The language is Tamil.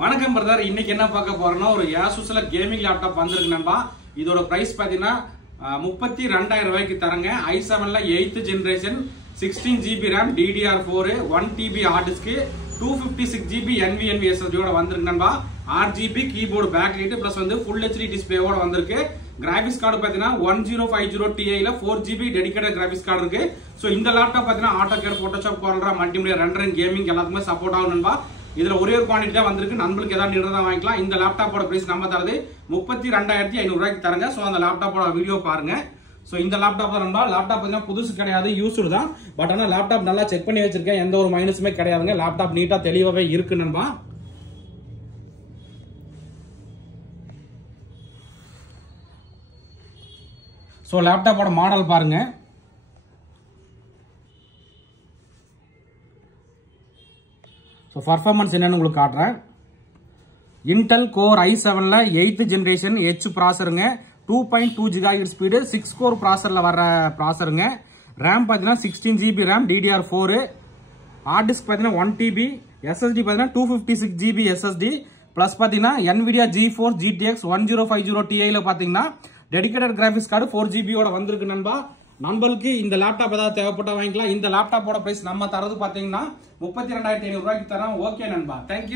வணக்கம் பிரதர். இன்னைக்கு என்ன பார்க்க போறோம்னா ஒரு ASUSல கேமிங் லேப்டாப் வந்திருக்கு நண்பா. இதோட பிரைஸ் பாத்தீங்கன்னா 32,000 ரூபாய்க்கு தரங்க. i7ல 8th generation 16 GB RAM DDR4 1 TB hard disk 256 GB NVMe SSD ஓட வந்திருக்கு நண்பா. RGB கீபோர்டு பேக்லைட் பிளஸ் வந்து ஃபுல் HD டிஸ்ப்ளேவோட வந்திருக்கு. கிராபிக்ஸ் கார்டு பாத்தீங்கன்னா 1050 Ti ல 4GB டெடிகேட்டட் கிராபிக்ஸ் கார்டு இருக்கு. சோ இந்த லேப்டாப் பாத்தீங்கன்னா AutoCAD, Photoshop, COREL, multimedia, rendering, gaming எல்லாத்துக்குமே சப்போர்ட் ஆகும் நண்பா. இதுல ஒரே ஒரு குவாண்டிட்டி தான் வந்திருக்கு. நண்பர்களுக்கு ஏதாவது நின்றதா வாங்கிக்கலாம். இந்த லேப்டாப்போட பிரைஸ் நம்ம தரது 32,500 ரூபாய்க்கு தரங்க. சோ அந்த லேப்டாப்போட வீடியோ பாருங்க. சோ இந்த லேப்டாப் தான் நண்பா. லேப்டாப் பாத்தீங்கன்னா புதுசு கிடையாது, யூஸ்டு தான். பட் ஆனா லேப்டாப் நல்லா செக் பண்ணி வச்சிருக்கேன். எந்த ஒரு மைனஸுமே கிடையாதுங்க. லேப்டாப் நீட்டா தெளிவாவே இருக்கு நண்பா. சோ லேப்டாப்போட மாடல் பாருங்க. ஸோ பர்ஃபார்மன்ஸ் என்னன்னு உங்களுக்கு காட்டுறேன். இன்டெல் கோர் i7ல 8th ஜெனரேஷன் H ப்ராசருங்க. 2.2 GHz ஸ்பீடு 6 கோர் ப்ராசர்ல வர ப்ராசருங்க. ரேம் பார்த்தீங்கன்னா 16 GB RAM DDR4. Hard disk பார்த்தீங்கன்னா 1 TB. SSD பார்த்தீங்கன்னா 256 GB SSD. ப்ளஸ் பார்த்தீங்கன்னா NVIDIA GeForce GTX 1050 Ti ல பார்த்தீங்கன்னா டெடிகேட்டட் கிராபிக்ஸ் கார்டு 4GB ஓட வந்திருக்கு நண்பா. நண்பர்களுக்கு இந்த லேப்டாப் ஏதாவது தேவைப்பட்டா வாங்கிக்கலாம். இந்த லேப்டாப்போட பிரைஸ் நம்ம தரது பார்த்தீங்கன்னா 32,500 ரூபாய்க்கு தரோம். ஓகே நண்பா, தேங்க்யூ.